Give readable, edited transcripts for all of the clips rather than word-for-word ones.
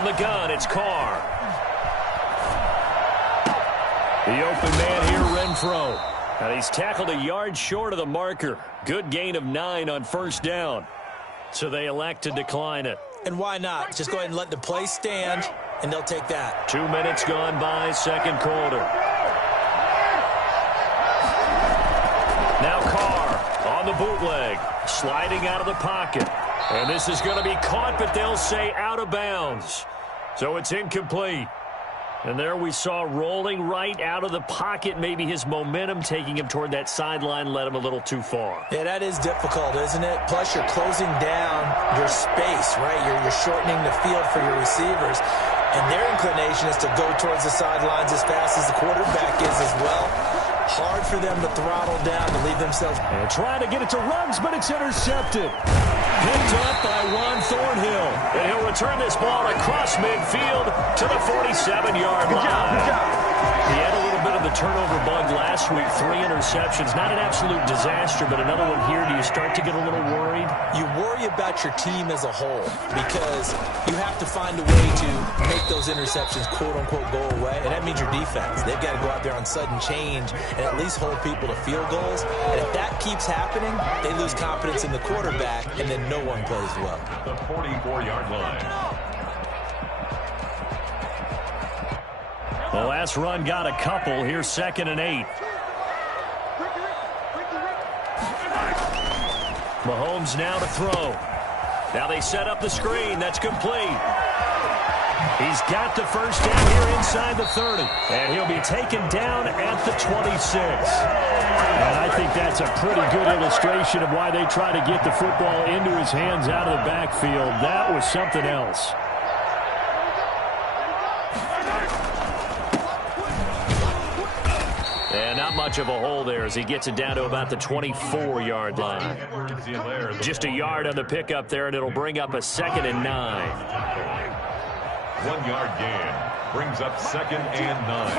From the gun, it's Carr. The open man here, Renfro. And he's tackled a yard short of the marker. Good gain of 9 on first down. So they elect to decline it. And why not? Just go ahead and let the play stand, and they'll take that. 2 minutes gone by, second quarter. Now Carr on the bootleg, sliding out of the pocket. And this is going to be caught, but they'll say out of bounds. So it's incomplete. And there we saw rolling right out of the pocket. Maybe his momentum taking him toward that sideline led him a little too far. Yeah, that is difficult, isn't it? Plus, you're closing down your space, right? You're shortening the field for your receivers. And their inclination is to go towards the sidelines as fast as the quarterback is as well. Hard for them to throttle down to leave themselves. And trying to get it to Ruggs, but it's intercepted. Picked up by Juan Thornhill. And he'll return this ball across midfield to the 47-yard line. Good job. He had a little bit of the turnover bug last week. 3 interceptions. Not an absolute disaster, but another one here. Do you start to get a little worried? You worry about your team as a whole because you have to find a way to make those interceptions, quote-unquote, go away. And that means your defense. They've got to go out there on sudden change and at least hold people to field goals. And if that keeps happening, they lose confidence in the quarterback, and then no one plays well. The 44-yard line. The last run got a couple. Here's 2nd and 8. Mahomes now to throw. Now they set up the screen. That's complete. He's got the first down here inside the 30. And he'll be taken down at the 26. And I think that's a pretty good illustration of why they try to get the football into his hands out of the backfield. That was something else. And not much of a hole there as he gets it down to about the 24-yard line. Just a yard on the pickup there, and it'll bring up a 2nd and 9. 1-yard gain brings up 2nd and 9.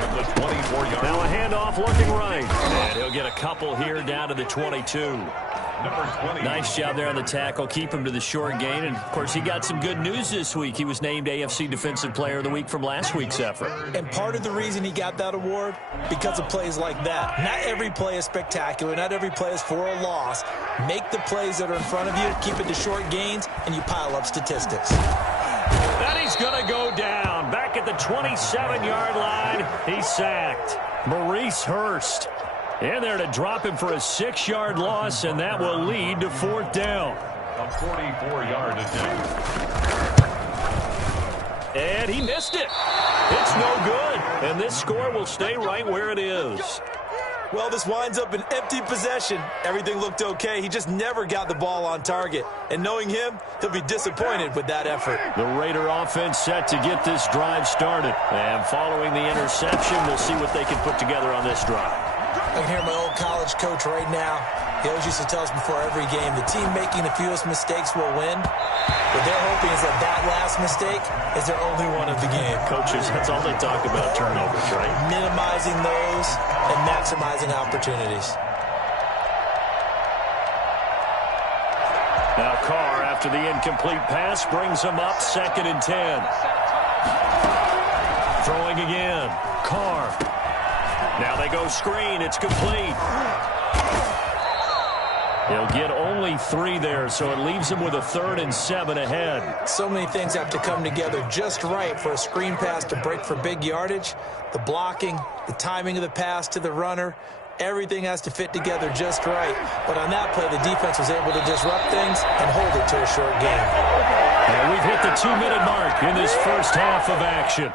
At the 24-yard line. Now a handoff looking right. And he'll get a couple here down to the 22. Nice job there on the tackle. Keep him to the short gain. And, of course, he got some good news this week. He was named AFC Defensive Player of the Week from last week's effort. And part of the reason he got that award, because of plays like that. Not every play is spectacular. Not every play is for a loss. Make the plays that are in front of you, keep it to short gains, and you pile up statistics. And he's going to go down. Back at the 27-yard line, he's sacked. Maurice Hurst in there to drop him for a 6-yard loss, and that will lead to 4th down. A 44-yard attempt. And he missed it. It's no good. And this score will stay right where it is. Well, this winds up an empty possession. Everything looked okay. He just never got the ball on target. And knowing him, he'll be disappointed with that effort. The Raider offense set to get this drive started. And following the interception, we'll see what they can put together on this drive. I can hear my old college coach right now. He always used to tell us before every game, the team making the fewest mistakes will win. What they're hoping is that that last mistake is their only one of the game. Coaches, that's all they talk about, turnovers, right? Minimizing those and maximizing opportunities. Now Carr, after the incomplete pass, brings him up 2nd and 10. Throwing again. Carr. Now they go screen. It's complete. He'll get only 3 there, so it leaves him with a 3rd and 7 ahead. So many things have to come together just right for a screen pass to break for big yardage. The blocking, the timing of the pass to the runner, everything has to fit together just right. But on that play, the defense was able to disrupt things and hold it to a short game. And we've hit the 2-minute mark in this first half of action.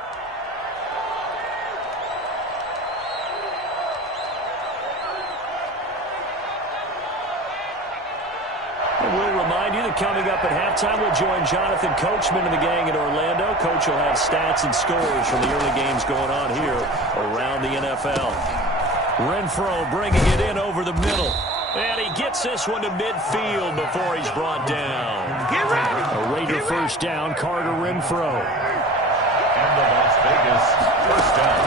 Coming up at halftime, we'll join Jonathan Coachman and the gang in Orlando. Coach will have stats and scores from the early games going on here around the NFL. Renfro bringing it in over the middle. And he gets this one to midfield before he's brought down. Get ready! A Raider first down, Carter Renfro. And the Las Vegas first down.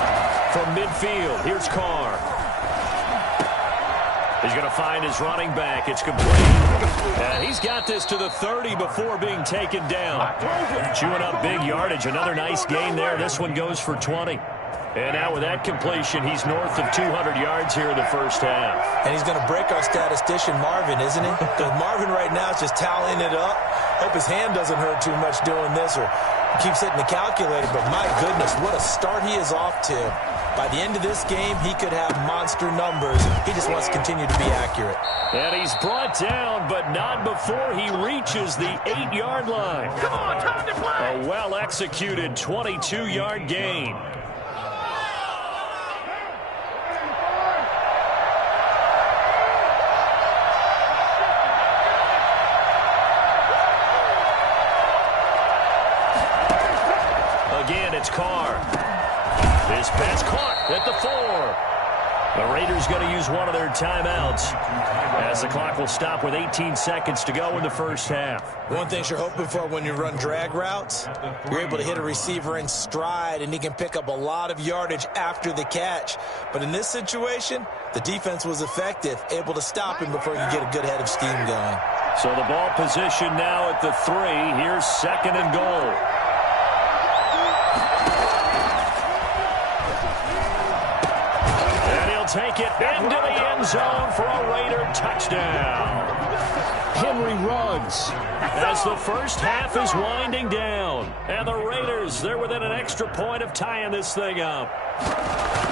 From midfield, here's Carr. He's going to find his running back. It's complete. And he's got this to the 30 before being taken down. Chewing up big yardage. Another nice gain there. This one goes for 20. And now with that completion, he's north of 200 yards here in the first half. And he's going to break our statistician, Marvin, isn't he? Because Marvin right now is just tallying it up. Hope his hand doesn't hurt too much doing this, or keeps hitting the calculator. But my goodness, what a start he is off to. By the end of this game, he could have monster numbers. He just wants to continue to be accurate. And he's brought down, but not before he reaches the 8-yard line. Come on, time to play. A well-executed 22-yard gain. Again, it's Carr. This pass caught at the 4. The Raiders going to use one of their timeouts as the clock will stop with 18 seconds to go in the first half. One thing you're hoping for when you run drag routes, you're able to hit a receiver in stride, and he can pick up a lot of yardage after the catch. But in this situation, the defense was effective, able to stop him before you get a good head of steam going. So the ball position now at the 3. Here's 2nd and goal. Take it into the end zone for a Raider touchdown. Henry Ruggs as the first half is winding down. And the Raiders, they're within an extra point of tying this thing up.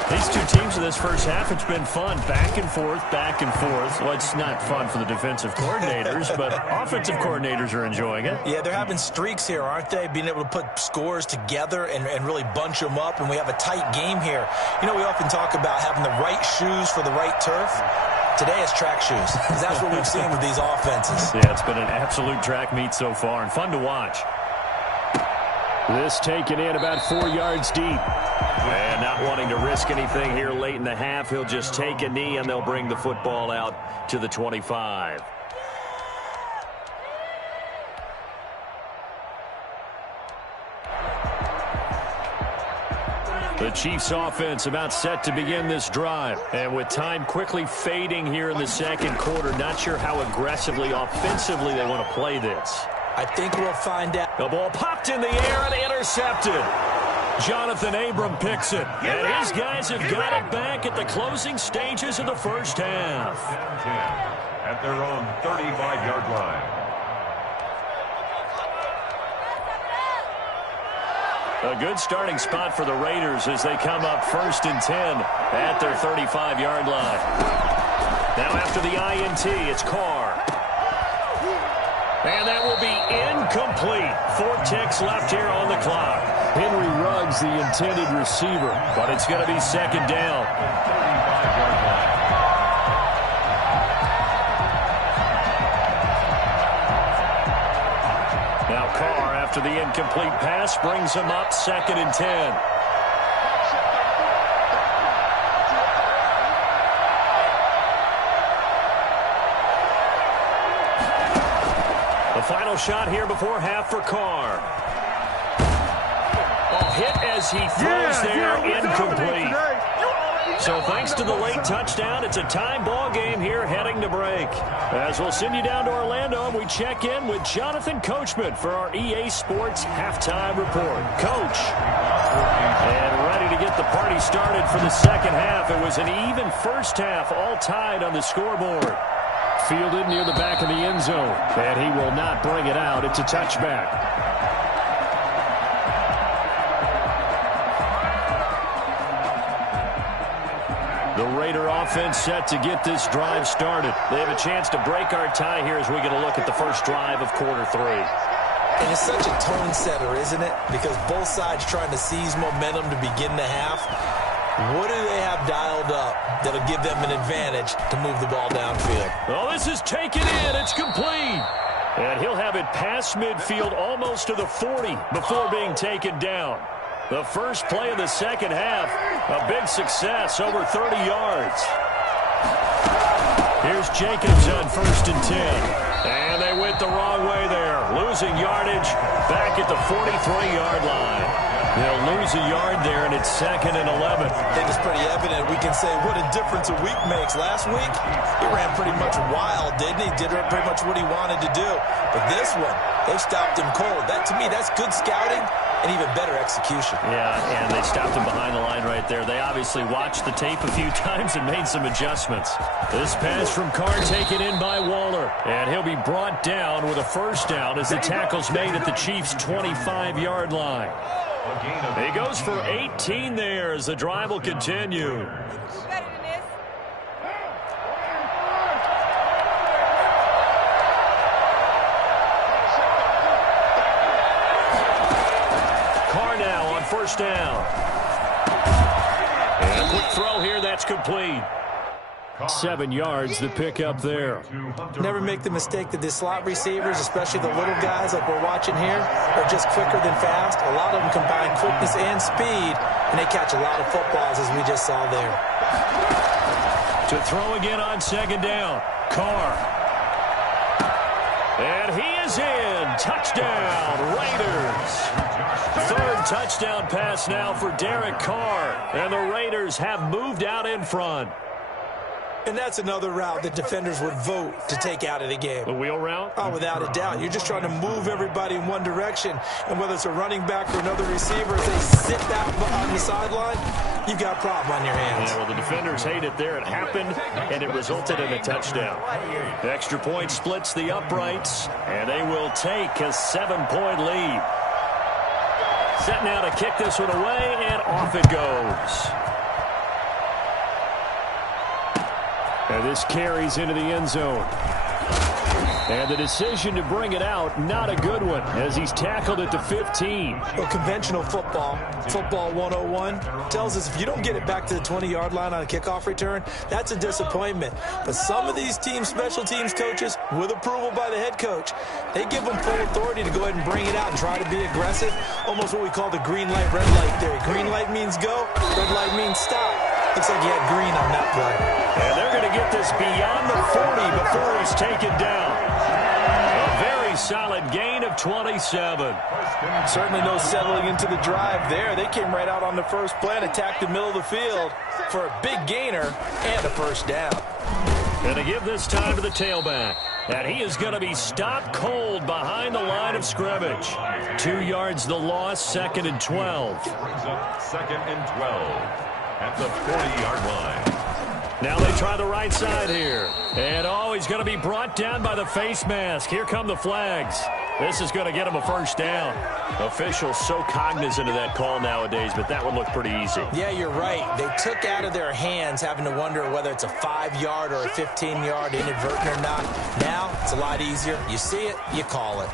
These two teams in this first half, it's been fun. Back and forth, back and forth. Well, it's not fun for the defensive coordinators, but offensive coordinators are enjoying it. Yeah, they're having streaks here, aren't they? Being able to put scores together and really bunch them up, and we have a tight game here. You know, we often talk about having the right shoes for the right turf. Today it's track shoes, because that's what we've seen with these offenses. Yeah, it's been an absolute track meet so far, and fun to watch. This taken in about 4 yards deep. And not wanting to risk anything here late in the half, he'll just take a knee, and they'll bring the football out to the 25. The Chiefs offense about set to begin this drive. And with time quickly fading here in the second quarter, not sure how aggressively, offensively they want to play this. I think we'll find out. The ball popped in the air and intercepted. Jonathan Abram picks it. And his guys have got it back at the closing stages of the first half. At their own 35-yard line. A good starting spot for the Raiders as they come up 1st and 10 at their 35-yard line. Now after the INT, it's Carr. And that will be incomplete. 4 ticks left here on the clock. Henry Ruggs, the intended receiver, but it's going to be 2nd down. 35-yard line. Now Carr, after the incomplete pass, brings him up 2nd and 10. The final shot here before half for Carr. Oh, hit as he throws there, incomplete. So thanks to the late touchdown, it's a tie ball game here heading to break. As we'll send you down to Orlando, we check in with Jonathan Coachman for our EA Sports Halftime Report. Coach. And ready to get the party started for the second half. It was an even first half, all tied on the scoreboard. Fielded near the back of the end zone. And he will not bring it out. It's a touchback. The Raider offense set to get this drive started. They have a chance to break our tie here as we get a look at the first drive of quarter 3. And it's such a tone setter, isn't it? Because both sides trying to seize momentum to begin the half. What do they have dialed up that'll give them an advantage to move the ball downfield? Oh, this is taken in. It's complete. And he'll have it past midfield almost to the 40 before being taken down. The first play of the second half, a big success, over 30 yards. Here's Jacobs on 1st and 10. And they went the wrong way there, losing yardage back at the 43-yard line. They'll lose a yard there, and it's 2nd and 11. I think it's pretty evident. We can say what a difference a week makes. Last week, he ran pretty much wild, didn't he? Did pretty much what he wanted to do. But this one, they stopped him cold. That, to me, that's good scouting and even better execution. Yeah, and they stopped him behind the line right there. They obviously watched the tape a few times and made some adjustments. This pass from Carr taken in by Waller. And he'll be brought down with a first down as the tackle's made at the Chiefs' 25-yard line. He goes for 18 there as the drive will continue. Carr now on first down. And a quick throw here, that's complete. 7 yards to pick up there. Never make the mistake that the slot receivers, especially the little guys like we're watching here, are just quicker than fast. A lot of them combine quickness and speed, and they catch a lot of footballs, as we just saw there. To throw again on 2nd down. Carr. And he is in. Touchdown, Raiders. 3rd touchdown pass now for Derek Carr. And the Raiders have moved out in front. And that's another route that defenders would vote to take out of the game. The wheel route? Oh, without a doubt. You're just trying to move everybody in one direction. And whether it's a running back or another receiver, as they sit out on the sideline, you've got a problem on your hands. Yeah, well, the defenders hate it there. It happened, and it resulted in a touchdown. The extra point splits the uprights, and they will take a 7-point lead. Set now to kick this one away, and off it goes. And this carries into the end zone. And the decision to bring it out, not a good one, as he's tackled at the 15. Well, conventional football 101, tells us if you don't get it back to the 20-yard line on a kickoff return, that's a disappointment. But some of these team special teams coaches, with approval by the head coach, they give them full authority to go ahead and bring it out and try to be aggressive, almost what we call the green light, red light theory. Green light means go, red light means stop. Looks like he had green on that play. And they're going to get this beyond the 40 before he's taken down. A very solid gain of 27. Certainly no settling into the drive there. They came right out on the first play and attacked the middle of the field for a big gainer and a first down. And to give this time to the tailback. And he is going to be stopped cold behind the line of scrimmage. 2 yards the loss, 2nd and 12. Brings up 2nd and 12 at the 40-yard line. Now they try the right side here. And, he's going to be brought down by the face mask. Here come the flags. This is going to get him a first down. Officials so cognizant of that call nowadays, but that would look pretty easy. Yeah, you're right. They took out of their hands having to wonder whether it's a 5-yard or a 15-yard inadvertent or not. Now, it's a lot easier. You see it, you call it.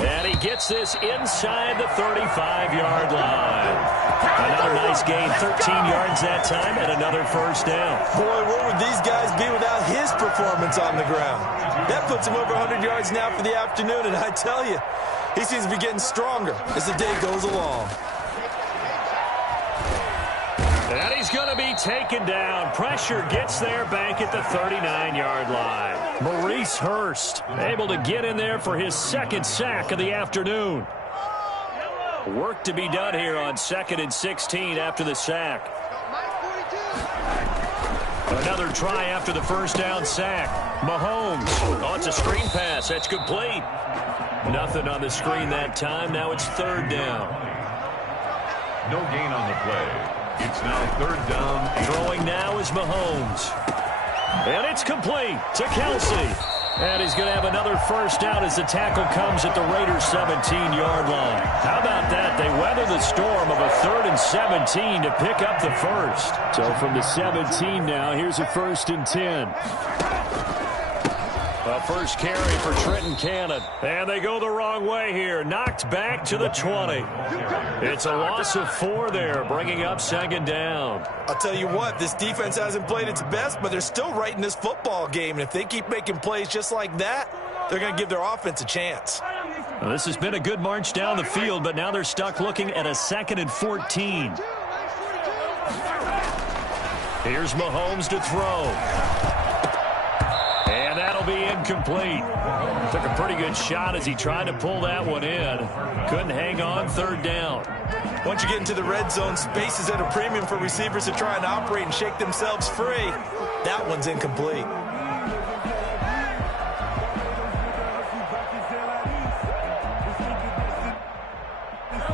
And he gets this inside the 35-yard line. Another nice gain, 13 yards that time, and another first down. Boy, where would these guys be without his performance on the ground? That puts him over 100 yards now for the afternoon, and I tell you, he seems to be getting stronger as the day goes along. And he's going to be taken down. Pressure gets there back at the 39-yard line. Maurice Hurst able to get in there for his 2nd sack of the afternoon. Work to be done here on 2nd and 16 after the sack. Another try after the first down sack. Mahomes. Oh, it's a screen pass. That's complete. Nothing on the screen that time. Now it's 3rd down. No gain on the play. It's now 3rd down. Throwing now is Mahomes. And it's complete to Kelsey. And he's going to have another first down as the tackle comes at the Raiders' 17-yard line. How about that? They weather the storm of a 3rd and 17 to pick up the first. So from the 17 now, here's a 1st and 10. A first carry for Trenton Cannon. And they go the wrong way here. Knocked back to the 20. It's a loss of 4 there, bringing up 2nd down. I'll tell you what, this defense hasn't played its best, but they're still right in this football game. And if they keep making plays just like that, they're going to give their offense a chance. Well, this has been a good march down the field, but now they're stuck looking at a 2nd and 14. Here's Mahomes to throw. And that'll be incomplete. Took a pretty good shot as he tried to pull that one in. Couldn't hang on, 3rd down. Once you get into the red zone, space is at a premium for receivers to try and operate and shake themselves free. That one's incomplete.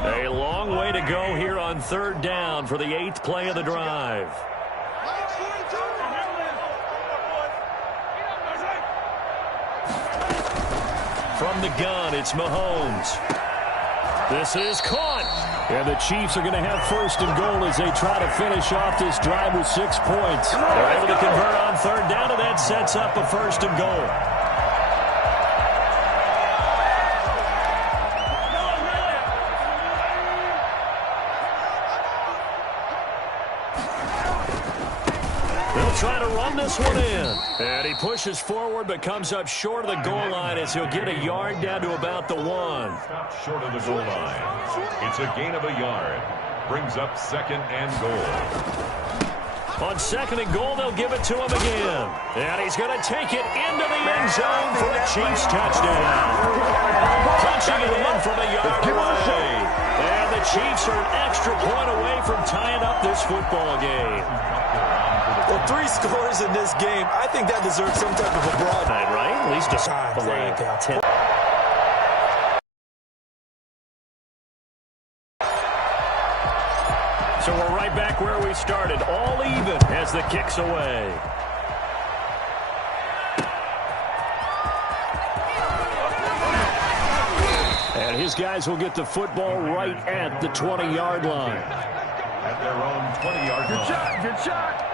A long way to go here on third down for the 8th play of the drive. From the gun, it's Mahomes. This is caught. And the Chiefs are going to have first and goal as they try to finish off this drive with 6 points. They're able to convert on third down, and that sets up a first and goal. They'll try to run this one in. And he pushes forward but comes up short of the goal line as he'll get a yard down to about the 1. Stop short of the goal line. It's a gain of a yard. Brings up second and goal. On second and goal, they'll give it to him again. And he's going to take it into the end zone for a Chiefs touchdown. Punching it in from a yard away. And the Chiefs are an extra point away from tying up this football game. Well, 3 scores in this game. I think that deserves some type of a broadside, right? At least a there you go. 10. So we're right back where we started, all even as the kick's away. And his guys will get the football right at the 20-yard line. At their own 20-yard line. Good shot.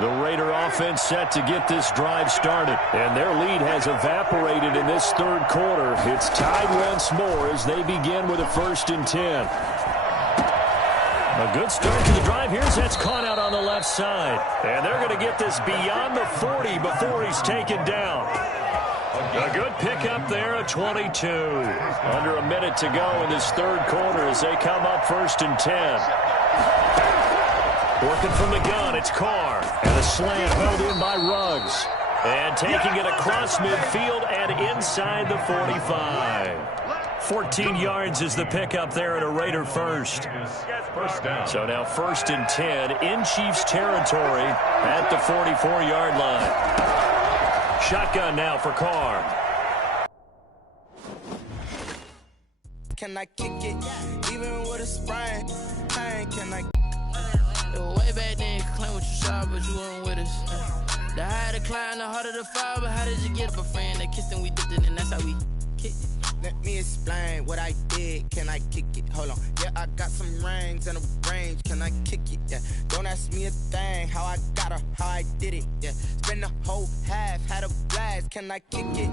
The Raider offense set to get this drive started. And their lead has evaporated in this third quarter. It's tied once more as they begin with a 1st and 10. A good start to the drive. Here's that's caught out on the left side. And they're going to get this beyond the 40 before he's taken down. A good pickup there at 22. Under a minute to go in this third quarter as they come up 1st and 10. Working from the gun, it's Carr. And the slant held in by Ruggs. And taking it across midfield and inside the 45. 14 yards is the pickup there at a Raider first. First down. So now 1st and 10 in Chiefs territory at the 44-yard line. Shotgun now for Carr. Can I kick it? Even with a sprain, can I? Way back then, you could claim what you saw, but you weren't with us. The higher the climb, the harder the fall, but how did you get up a friend that kissed and we dipped it, and that's how we kicked it. Let me explain what I did. Can I kick it? Hold on. Yeah, I got some rings and a range. Can I kick it? Yeah. Don't ask me a thing. How I got her, how I did it. Yeah. Spend the whole half, had a blast. Can I kick it?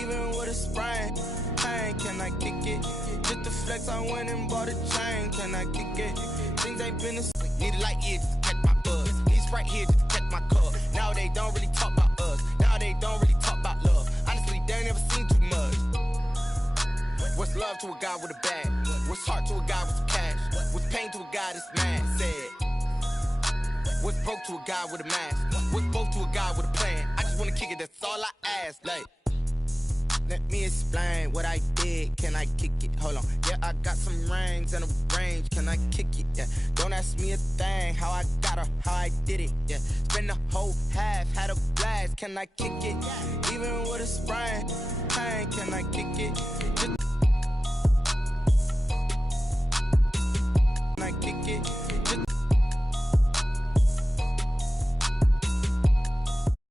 Even with a sprain, can I kick it? Just the flex, I went and bought a chain. Can I kick it? Things ain't been the same. Need a light here just to catch my buzz. Need Sprite here just to catch my cup. Now they don't really talk about us. Now they don't really talk about love. Honestly, they ain't never seen too much. What's love to a guy with a bag? What's heart to a guy with some cash? What's pain to a guy that's mad? Said. What's broke to a guy with a mask? What's both to a guy with a plan? I just wanna kick it, that's all I ask. Like, let me explain what I did. Can I kick it? Hold on. Yeah, I got some rings and a range. Can I kick it? Yeah. Don't ask me a thing. How I got her, how I did it. Yeah. Spend the whole half, had a blast. Can I kick it? Even with a sprain, can I kick it? Can I kick it?